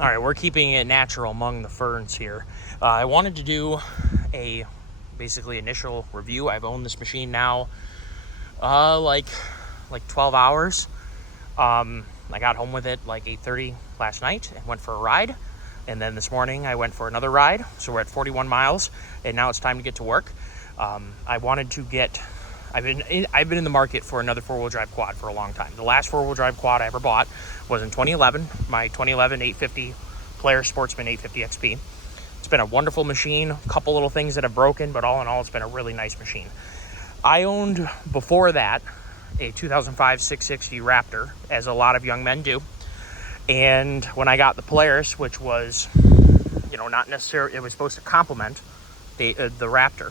All right, we're keeping it natural among the ferns here. I wanted to do a basically initial review. I've owned this machine now like 12 hours. I got home with it like 8:30 last night and went for a ride. And then this morning I went for another ride. So we're at 41 miles and now it's time to get to work. I wanted to get, I've been in the market for another four-wheel drive quad for a long time. The last four-wheel drive quad I ever bought was in 2011, my 2011 850 Polaris Sportsman 850 XP. It's been a wonderful machine, a couple little things that have broken, but all in all, it's been a really nice machine. I owned, before that, a 2005 660 Raptor, as a lot of young men do. And when I got the Polaris, which was, not necessarily, it was supposed to complement the Raptor.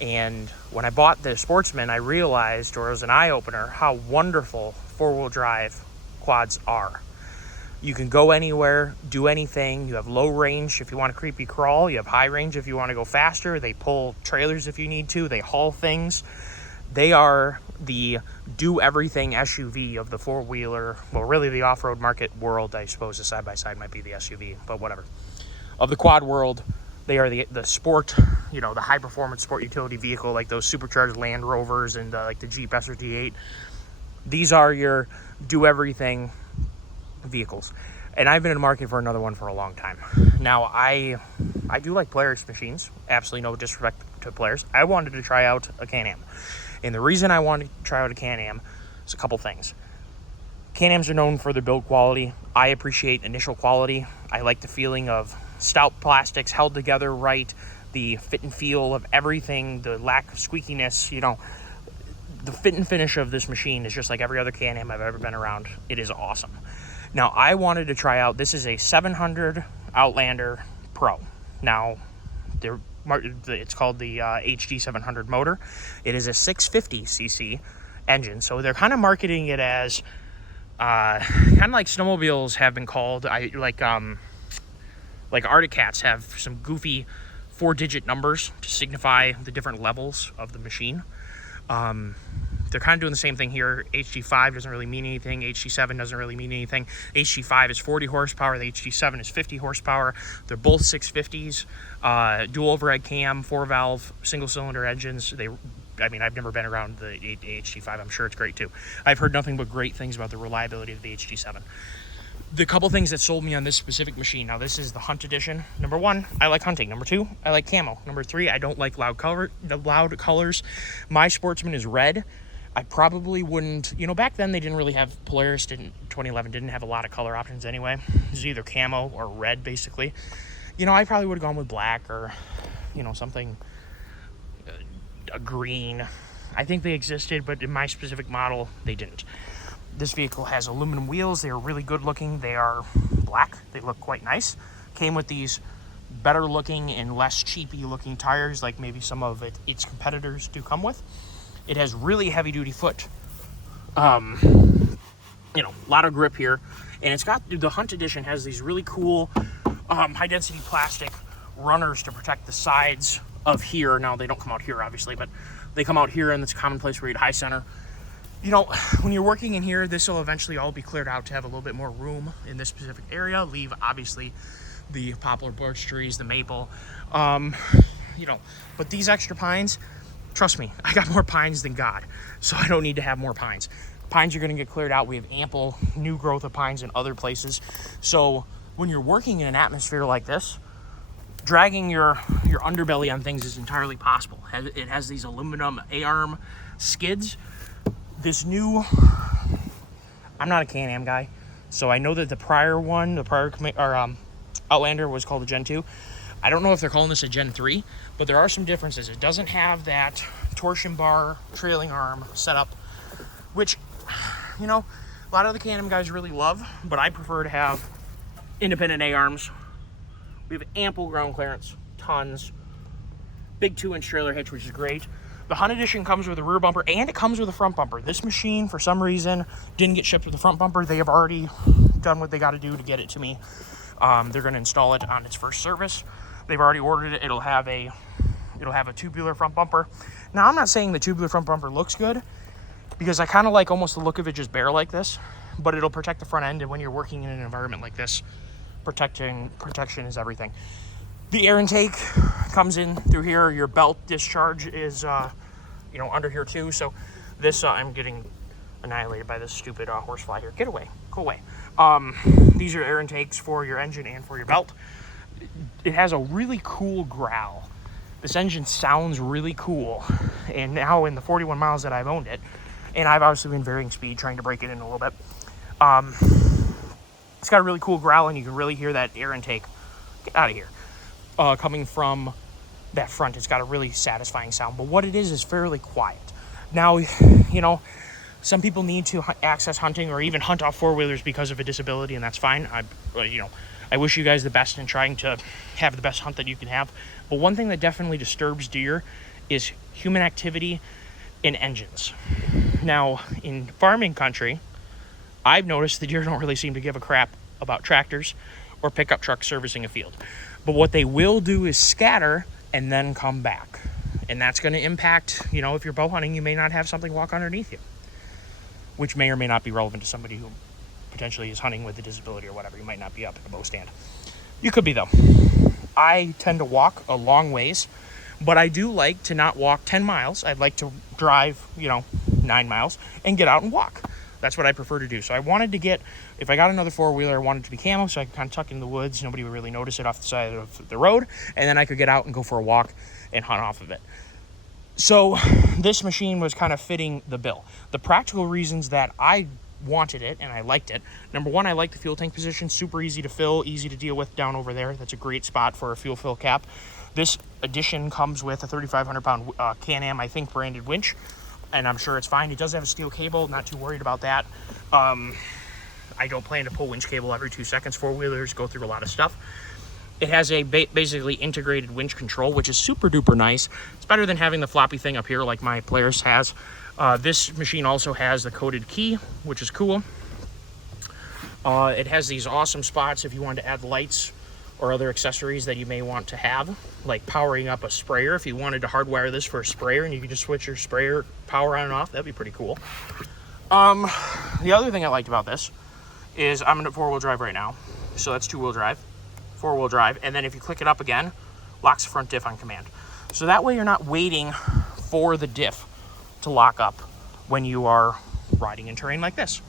And when I bought the Sportsman, I realized, or it was an eye-opener, how wonderful four-wheel drive quads are. You can go anywhere, do anything. You have low range if you want to creepy crawl. You have high range if you want to go faster. They pull trailers if you need to. They haul things. They are the do-everything SUV of the four-wheeler, well, really the off-road market world. I suppose the side-by-side might be the SUV, but whatever. Of the quad world, they are the sport, the high-performance sport utility vehicle, like those supercharged Land Rovers and like the Jeep SRT8. These are your do-everything vehicles. And I've been in the market for another one for a long time. Now, I do like Polaris machines. Absolutely no disrespect to Polaris. I wanted to try out a Can-Am. And the reason I wanted to try out a Can-Am is a couple things. Can-Ams are known for their build quality. I appreciate initial quality. I like the feeling of stout plastics held together right, the fit and feel of everything, the lack of squeakiness, the fit and finish of this machine is just like every other Can-Am I've ever been around. It is awesome. Now, I wanted to try out, this is a 700 Outlander Pro. Now, it's called the HD700 motor. It is a 650cc engine, so they're kind of marketing it as kind of like snowmobiles have been called. Like Arctic Cats have some goofy 4-digit numbers to signify the different levels of the machine. They're kind of doing the same thing here. HD5 doesn't really mean anything. HD7 doesn't really mean anything. HD5 is 40 horsepower. The HD7 is 50 horsepower. They're both 650s. Dual overhead cam, 4-valve, single-cylinder engines. I've never been around the HD5. I'm sure it's great too. I've heard nothing but great things about the reliability of the HD7. The couple things that sold me on this specific machine. Now, this is the Hunt Edition. Number 1, I like hunting. Number 2, I like camo. Number 3, I don't like loud colors. My Sportsman is red. I probably wouldn't, back then they didn't really have, Polaris 2011 didn't have a lot of color options anyway. It was either camo or red, basically. I probably would have gone with black or, something, a green. I think they existed, but in my specific model, they didn't. This vehicle has aluminum wheels. They are really good looking. They are black. They look quite nice. Came with these better looking and less cheapy looking tires, like maybe some of its competitors do come with. It has really heavy duty foot. A lot of grip here. And it's got, the Hunt Edition has these really cool high density plastic runners to protect the sides of here. Now, they don't come out here, obviously, but they come out here, and it's a common place where you'd high center. When you're working in here, this will eventually all be cleared out to have a little bit more room in this specific area. Leave, obviously, the poplar birch trees, the maple. But these extra pines, trust me, I got more pines than God, so I don't need to have more pines. Pines are going to get cleared out. We have ample new growth of pines in other places. So when you're working in an atmosphere like this, dragging your underbelly on things is entirely possible. It has these aluminum A-arm skids. I'm not a Can-Am guy, so I know that the prior Outlander was called a Gen 2. I don't know if they're calling this a Gen 3, but there are some differences. It doesn't have that torsion bar trailing arm setup, which, a lot of the Can-Am guys really love, but I prefer to have independent A-arms. We have ample ground clearance, tons. Big 2-inch trailer hitch, which is great. The Hunt Edition comes with a rear bumper, and it comes with a front bumper. This machine, for some reason, didn't get shipped with a front bumper. They have already done what they got to do to get it to me. They're going to install it on its first service. They've already ordered it. It'll have a tubular front bumper. Now, I'm not saying the tubular front bumper looks good, because I kind of like almost the look of it just bare like this, but it'll protect the front end, and when you're working in an environment like this, protection is everything. The air intake comes in through here. Your belt discharge is, under here too. So this, I'm getting annihilated by this stupid horsefly here. Get away, go away. These are air intakes for your engine and for your belt. It has a really cool growl. This engine sounds really cool. And now in the 41 miles that I've owned it, and I've obviously been varying speed, trying to break it in a little bit. It's got a really cool growl, and you can really hear that air intake. Get out of here. Coming from that front, it's got a really satisfying sound. But what it is fairly quiet. Now, some people need to access hunting or even hunt off four-wheelers because of a disability, and that's fine. I wish you guys the best in trying to have the best hunt that you can have. But one thing that definitely disturbs deer is human activity in engines. Now, in farming country, I've noticed the deer don't really seem to give a crap about tractors or pickup trucks servicing a field. But what they will do is scatter and then come back. And that's going to impact, if you're bow hunting, you may not have something walk underneath you, which may or may not be relevant to somebody who potentially is hunting with a disability or whatever. You might not be up at a bow stand. You could be, though. I tend to walk a long ways, but I do like to not walk 10 miles. I'd like to drive, 9 miles and get out and walk. That's what I prefer to do. So I wanted to get, if I got another four-wheeler, I wanted it to be camo so I could kind of tuck in the woods. Nobody would really notice it off the side of the road. And then I could get out and go for a walk and hunt off of it. So this machine was kind of fitting the bill. The practical reasons that I wanted it and I liked it. Number one, I like the fuel tank position. Super easy to fill, easy to deal with down over there. That's a great spot for a fuel fill cap. This addition comes with a 3,500-pound Can-Am, I think, branded winch. And I'm sure it's fine. It does have a steel cable. Not too worried about that. I don't plan to pull winch cable every 2 seconds. Four-wheelers go through a lot of stuff. It has a basically integrated winch control, which is super duper nice. It's better than having the floppy thing up here like my Polaris has. This machine also has the coded key, which is cool. It has these awesome spots if you want to add lights or other accessories that you may want to have, like powering up a sprayer. If you wanted to hardwire this for a sprayer and you could just switch your sprayer power on and off, that'd be pretty cool. The other thing I liked about this is I'm in a four-wheel drive right now. So that's two-wheel drive, four-wheel drive. And then if you click it up again, locks the front diff on command. So that way you're not waiting for the diff to lock up when you are riding in terrain like this.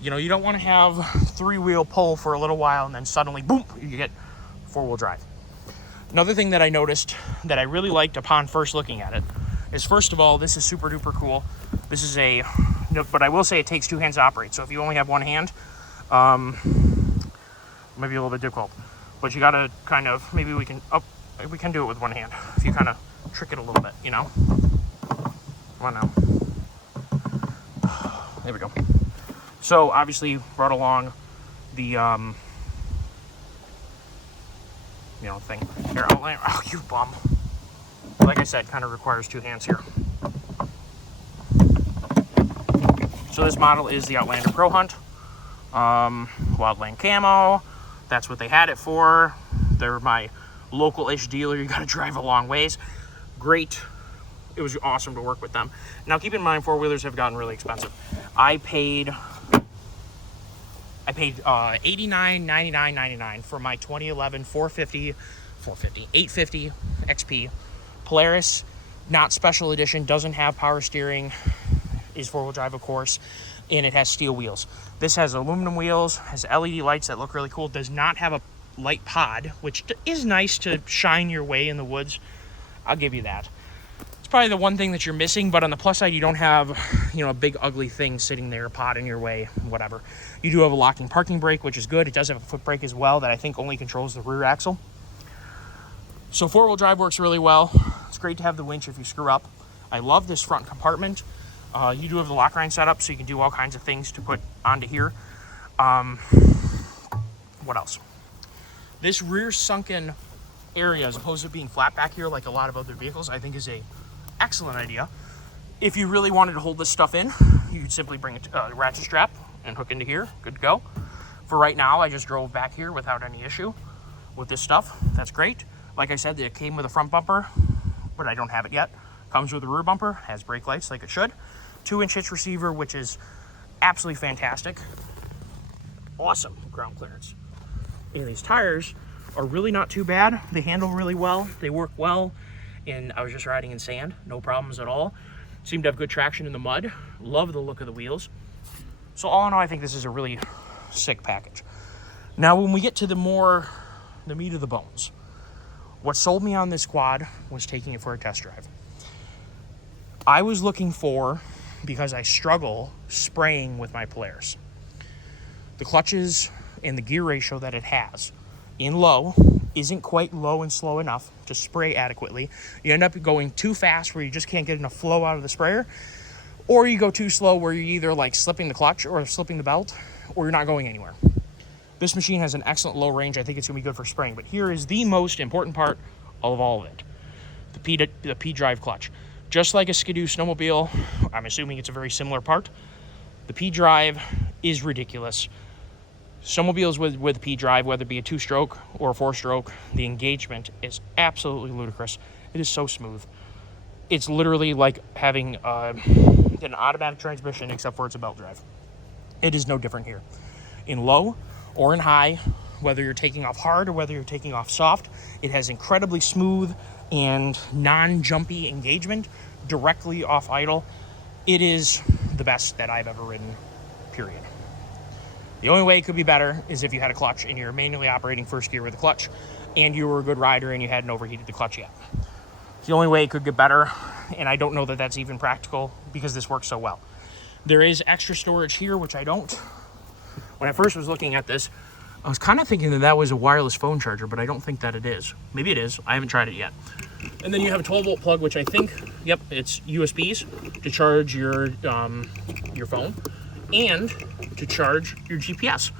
You don't want to have three-wheel pull for a little while and then suddenly, boom, you get four-wheel drive. Another thing that I noticed that I really liked upon first looking at it is, first of all, this is super duper cool. This is but I will say it takes two hands to operate. So if you only have one hand, it might be a little bit difficult. But you gotta kind of, maybe we can do it with one hand. If you kind of trick it a little bit, Come on now. There we go. So obviously brought along the, thing. Here, Outlander. Oh, you bum. Like I said, kind of requires two hands here. So this model is the Outlander Pro Hunt. Wildland camo. That's what they had it for. They're my local-ish dealer. You got to drive a long ways. Great. It was awesome to work with them. Now, keep in mind, four-wheelers have gotten really expensive. I paid $89, $99, $99 for my 2011 850 XP Polaris. Not special edition, doesn't have power steering, is four-wheel drive, of course, and it has steel wheels. This has aluminum wheels, has LED lights that look really cool. Does not have a light pod, which is nice to shine your way in the woods. I'll give you that. It's probably the one thing that you're missing, but on the plus side, you don't have, a big ugly thing sitting there, a pod in your way, whatever. You do have a locking parking brake, which is good. It does have a foot brake as well that I think only controls the rear axle. So four-wheel drive works really well. It's great to have the winch if you screw up. I love this front compartment. You do have the lock line set up, so you can do all kinds of things to put onto here. What else? This rear sunken area, as opposed to being flat back here like a lot of other vehicles, I think is a excellent idea. If you really wanted to hold this stuff in, you could simply bring a ratchet strap and hook into here. Good to go. For right now, I just drove back here without any issue with this stuff. That's great. Like I said, it came with a front bumper, but I don't have it yet. Comes with a rear bumper, has brake lights like it should. 2-inch hitch receiver, which is absolutely fantastic. Awesome ground clearance. And these tires are really not too bad. They handle really well. They work well. And I was just riding in sand, no problems at all. Seemed to have good traction in the mud. Love the look of the wheels. So all in all, I think this is a really sick package. Now, when we get to the meat of the bones, what sold me on this quad was taking it for a test drive. I was looking for, because I struggle spraying with my Polaris, the clutches and the gear ratio that it has in low isn't quite low and slow enough to spray adequately. You end up going too fast where you just can't get enough flow out of the sprayer, or you go too slow where you're either like slipping the clutch or slipping the belt, or you're not going anywhere. This machine has an excellent low range. I think it's gonna be good for spraying, but here is the most important part of all of it. The pdrive clutch. Just like a Skidoo snowmobile, I'm assuming it's a very similar part. The pdrive is ridiculous. Snowmobiles with pdrive, whether it be a 2-stroke or a 4-stroke, the engagement is absolutely ludicrous. It is so smooth. It's literally like having an automatic transmission, except for it's a belt drive. It is no different here. In low or in high, whether you're taking off hard or whether you're taking off soft, it has incredibly smooth and non-jumpy engagement directly off idle. It is the best that I've ever ridden, period. The only way it could be better is if you had a clutch and you're manually operating first gear with a clutch and you were a good rider and you hadn't overheated the clutch yet. It's the only way it could get better, and I don't know that that's even practical because this works so well. There is extra storage here, which I don't. When I first was looking at this, I was kind of thinking that was a wireless phone charger, but I don't think that it is. Maybe it is. I haven't tried it yet. And then you have a 12-volt plug, which I think, yep, it's USBs to charge your phone and to charge your GPS.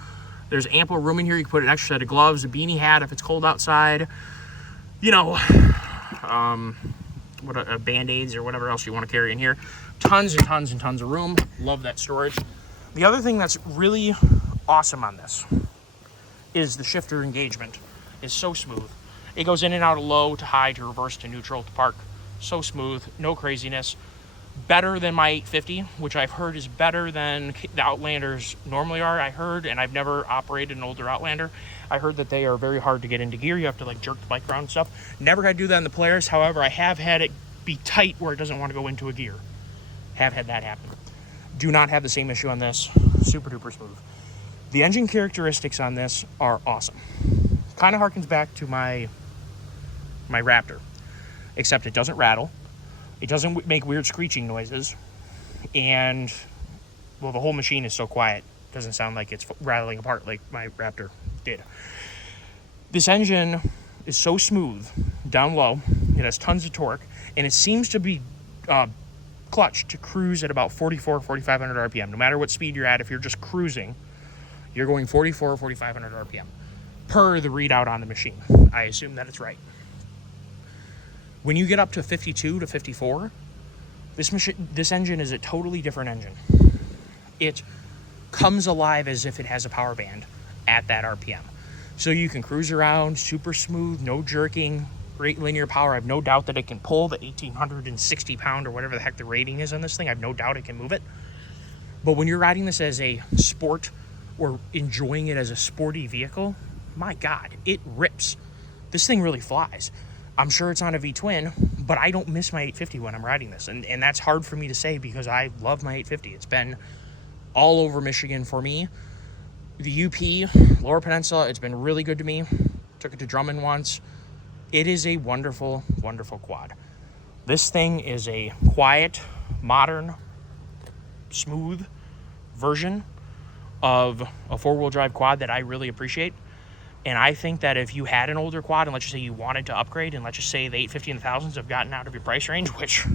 There's ample room in here. You can put an extra set of gloves, a beanie hat if it's cold outside, you know, Band-Aids or whatever else you want to carry in here. Tons and tons and tons of room. Love that storage. The other thing that's really awesome on this is the shifter engagement is so smooth. It goes in and out of low to high to reverse to neutral to park. So smooth, no craziness. Better than my 850, which I've heard is better than the Outlanders normally are. I heard, and I've never operated an older Outlander, I heard that they are very hard to get into gear. You have to like jerk the bike around and stuff. Never had to do that in the Polaris. However, I have had it be tight where it doesn't want to go into a gear. Have had that happen. Do not have the same issue on this. Super duper smooth. The engine characteristics on this are awesome. Kind of harkens back to my Raptor, except it doesn't rattle. It doesn't make weird screeching noises. And, well, the whole machine is so quiet. It doesn't sound like it's rattling apart like my Raptor did. This engine is so smooth down low. It has tons of torque. And it seems to be clutched to cruise at about 4,500 RPM. No matter what speed you're at, if you're just cruising, you're going 4,400 or 4,500 RPM per the readout on the machine. I assume that it's right. When you get up to 52 to 54, this engine is a totally different engine. It comes alive as if it has a power band at that RPM. So you can cruise around super smooth, no jerking, great linear power. I have no doubt that it can pull the 1,860 pound or whatever the heck the rating is on this thing. I have no doubt it can move it. But when you're riding this as a sport or enjoying it as a sporty vehicle, my God, it rips. This thing really flies. I'm sure it's on a V-twin, but I don't miss my 850 when I'm riding this. And that's hard for me to say because I love my 850. It's been all over Michigan for me. The UP, Lower Peninsula, it's been really good to me. Took it to Drummond once. It is a wonderful, wonderful quad. This thing is a quiet, modern, smooth version of a four-wheel drive quad that I really appreciate. And I think that if you had an older quad, and let's just say you wanted to upgrade, and let's just say the 850 and the thousands have gotten out of your price range, which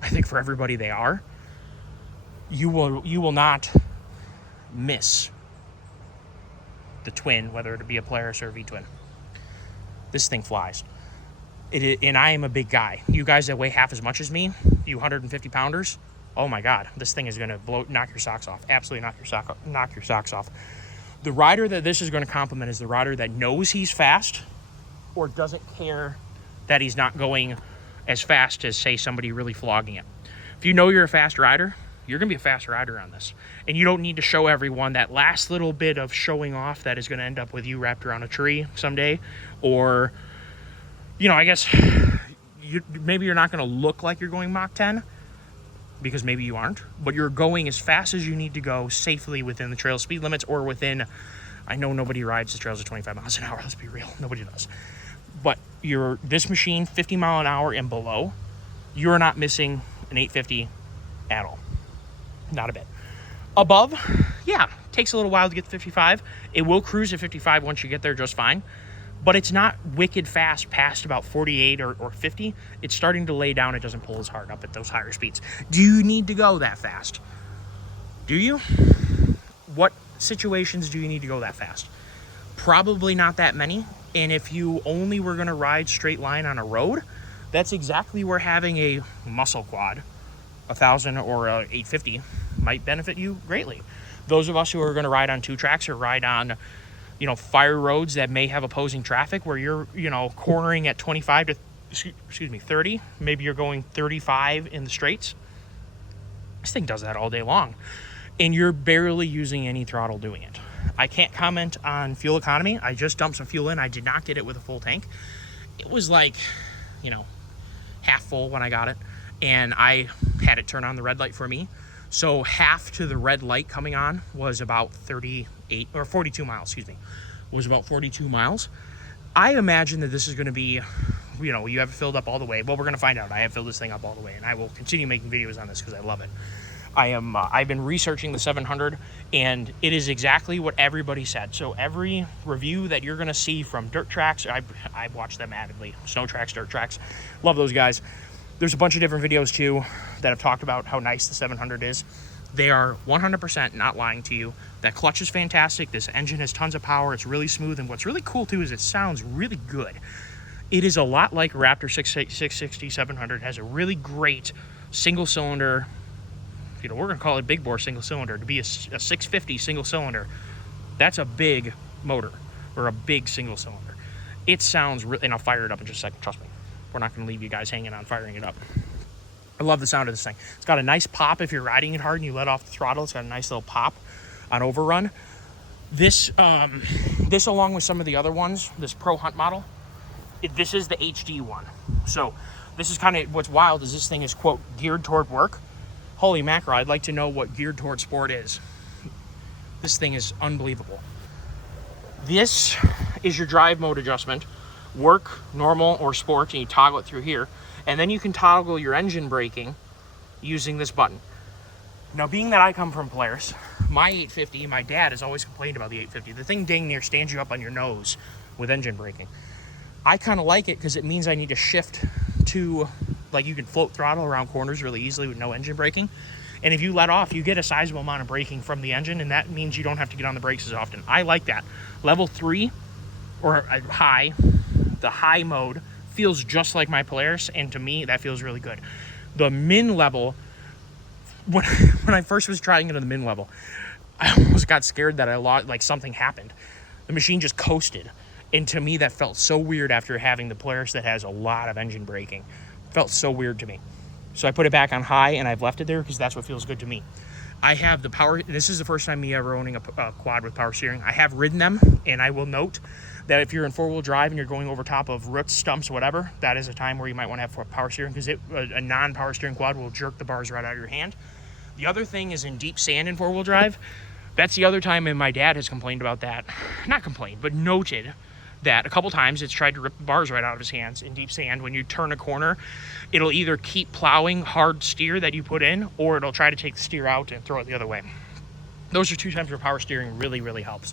I think for everybody they are, you will not miss the twin, whether it be a Polaris or a V-twin. This thing flies. And I am a big guy. You guys that weigh half as much as me, you 150 pounders, oh my God, this thing is going to knock your socks off. Absolutely knock your socks off. The rider that this is going to complement is the rider that knows he's fast or doesn't care that he's not going as fast as, say, somebody really flogging it. If you know you're a fast rider, you're going to be a fast rider on this. And you don't need to show everyone that last little bit of showing off that is going to end up with you wrapped around a tree someday. Or, you know, I guess maybe you're not going to look like you're going Mach 10, because maybe you aren't, but you're going as fast as you need to go safely within the trail speed limits, or within, I know nobody rides the trails at 25 miles an hour, let's be real, nobody does. But this machine, 50 mile an hour and below, you're not missing an 850 at all. Not a bit. Above, yeah, takes a little while to get to 55. It will cruise at 55 once you get there just fine. But it's not wicked fast past about 48 or 50. It's starting to lay down. It doesn't pull as hard up at those higher speeds. Do you need to go that fast? Do you? What situations do you need to go that fast? Probably not that many. And if you only were going to ride straight line on a road, that's exactly where having a muscle quad, 1000 or a 850, might benefit you greatly. Those of us who are going to ride on 2 tracks or ride on, you know, fire roads that may have opposing traffic, where you're, you know, cornering at 25 to, 30, maybe you're going 35 in the straights. This thing does that all day long, and you're barely using any throttle doing it. I can't comment on fuel economy. I just dumped some fuel in. I did not get it with a full tank. It was like, you know, half full when I got it, and I had it turn on the red light for me. So half to the red light coming on was about 38 or 42 miles, was about 42 miles. I imagine that this is going to be, you know, you have it filled up all the way. Well, we're going to find out. I have filled this thing up all the way, and I will continue making videos on this because I love it. I've been researching the 700, and it is exactly what everybody said. So every review that you're going to see from dirt tracks, I watch them avidly. Snow tracks, dirt tracks, love those guys. There's a bunch of different videos too that have talked about how nice the 700 is. They are 100% not lying to you. That clutch is fantastic. This engine has tons of power. It's really smooth, and what's really cool too is it sounds really good. It is a lot like Raptor 660 700. It has a really great single cylinder. You know, we're going to call it big bore single cylinder. To be a 650 single cylinder, that's a big motor, or a big single cylinder. It sounds really, and I'll fire it up in just a second, trust me. We're not going to leave you guys hanging on firing it up. I love the sound of this thing. It's got a nice pop if you're riding it hard and you let off the throttle. It's got a nice little pop on overrun. This along with some of the other ones, this Pro Hunt model, this is the HD one. So this is kind of what's wild is this thing is, quote, geared toward work. Holy mackerel, I'd like to know what geared toward sport is. This thing is unbelievable. This is your drive mode adjustment. Work, normal, or sport, and you toggle it through here. And then you can toggle your engine braking using this button. Now, being that I come from Polaris, my 850, my dad has always complained about the 850. The thing dang near stands you up on your nose with engine braking. I kind of like it because it means I need to shift to, like, you can float throttle around corners really easily with no engine braking. And if you let off, you get a sizable amount of braking from the engine, and that means you don't have to get on the brakes as often. I like that. Level 3, or high, the high mode, feels just like my Polaris, and to me, that feels really good. The min level, when I first was trying into the min level, I almost got scared that I lost, like something happened. The machine just coasted. And to me, that felt so weird after having the Polaris that has a lot of engine braking. Felt so weird to me. So I put it back on high, and I've left it there because that's what feels good to me. I have the power. This is the first time me ever owning a quad with power steering. I have ridden them, and I will note that if you're in four-wheel drive and you're going over top of roots, stumps, whatever, that is a time where you might want to have power steering, because a non-power steering quad will jerk the bars right out of your hand. The other thing is in deep sand in four-wheel drive. That's the other time, and my dad has complained about that. Not complained, but noted that a couple times it's tried to rip the bars right out of his hands in deep sand. When you turn a corner, it'll either keep plowing hard steer that you put in, or it'll try to take the steer out and throw it the other way. Those are two times where power steering really, really helps.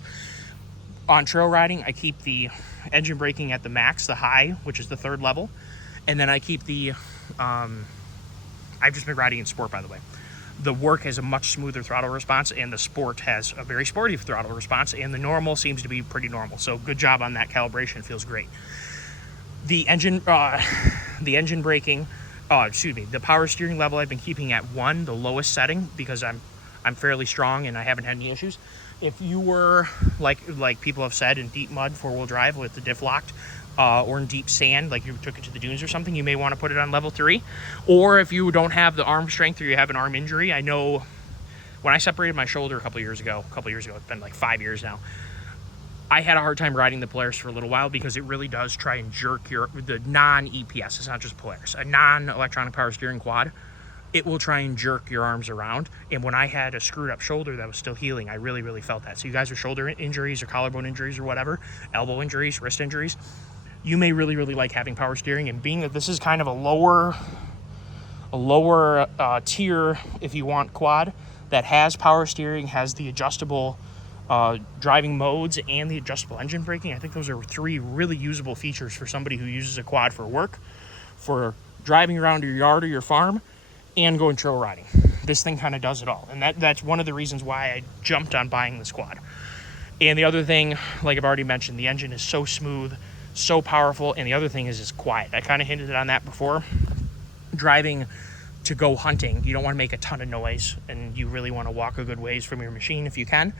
On trail riding, I keep the engine braking at the max, the high, which is the third level. And then I keep the, I've just been riding in sport, by the way. The work has a much smoother throttle response, and the sport has a very sporty throttle response, and the normal seems to be pretty normal. So good job on that calibration. Feels great. The engine braking, the power steering level I've been keeping at 1, the lowest setting, because I'm fairly strong and I haven't had any issues. If you were like people have said in deep mud 4-wheel drive with the diff locked, or in deep sand, like you took it to the dunes or something, you may want to put it on level 3. Or if you don't have the arm strength or you have an arm injury, I know when I separated my shoulder a couple years ago, it's been like 5 years now, I had a hard time riding the Polaris for a little while because it really does try and jerk the non-EPS, it's not just Polaris, a non-electronic power steering quad, it will try and jerk your arms around. And when I had a screwed up shoulder that was still healing, I really, really felt that. So you guys with shoulder injuries or collarbone injuries or whatever, elbow injuries, wrist injuries, you may really, really like having power steering. And being that this is kind of a lower tier, if you want, quad that has power steering, has the adjustable driving modes and the adjustable engine braking, I think those are 3 really usable features for somebody who uses a quad for work, for driving around your yard or your farm, and going trail riding. This thing kind of does it all. And that's one of the reasons why I jumped on buying this quad. And the other thing, like I've already mentioned, the engine is so smooth, so powerful, and the other thing is it's quiet. I kind of hinted on that before. Driving to go hunting, you don't want to make a ton of noise, and you really want to walk a good ways from your machine if you can.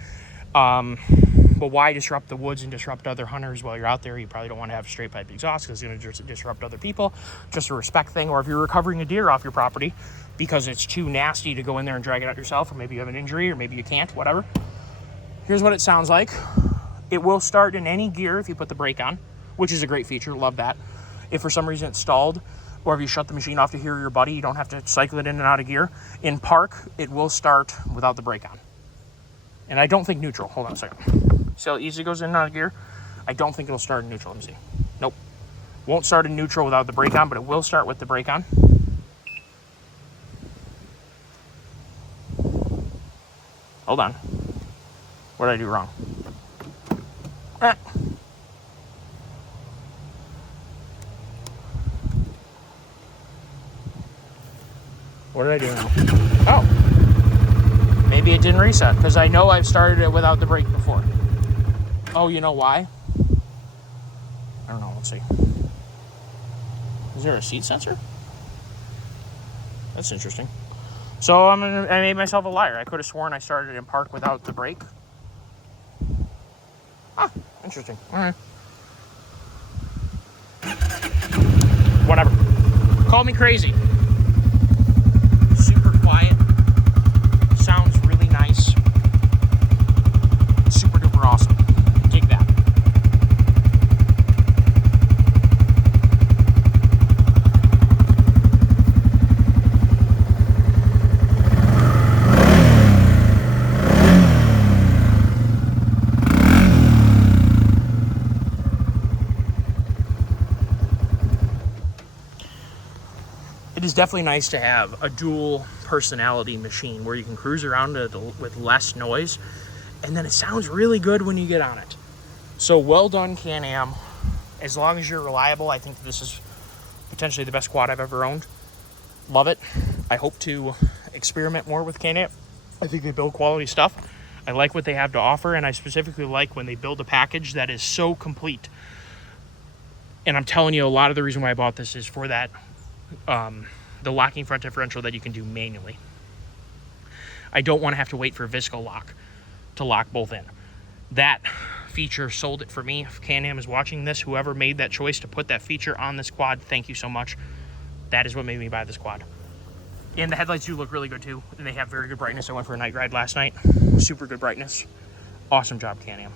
But why disrupt the woods and disrupt other hunters while you're out there? You probably don't want to have a straight pipe exhaust because it's going to disrupt other people. Just a respect thing. Or if you're recovering a deer off your property because it's too nasty to go in there and drag it out yourself, or maybe you have an injury, or maybe you can't, whatever. Here's what it sounds like. It will start in any gear if you put the brake on, which is a great feature. Love that. If for some reason it's stalled, or if you shut the machine off to hear your buddy, you don't have to cycle it in and out of gear. In park, it will start without the brake on. And I don't think neutral. Hold on a second. See how easy it goes in and out of gear? I don't think it'll start in neutral. Let me see. Nope. Won't start in neutral without the brake on, but it will start with the brake on. Hold on. What did I do wrong? What did I do now? Oh. Maybe it didn't reset, because I know I've started it without the brake before. Oh, you know why? I don't know. Let's see. Is there a seat sensor? That's interesting. So I made myself a liar. I could have sworn I started in park without the brake. Ah, interesting. All right. Whatever. Call me crazy. Super quiet. Sounds really nice. Super duper awesome. Dig that. It is definitely nice to have a dual personality machine where you can cruise around with less noise, and then it sounds really good when you get on it. So well done, Can-Am. As long as you're reliable, I think this is potentially the best quad I've ever owned. Love it. I hope to experiment more with Can-Am. I think they build quality stuff. I like what they have to offer, and I specifically like when they build a package that is so complete. And I'm telling you, a lot of the reason why I bought this is for that the locking front differential that you can do manually. I don't want to have to wait for a Visco lock to lock both in. That feature sold it for me. If Can-Am is watching this, whoever made that choice to put that feature on this quad, thank you so much. That is what made me buy this quad. And the headlights do look really good too, and they have very good brightness. I went for a night ride last night. Super good brightness. Awesome job, Can-Am.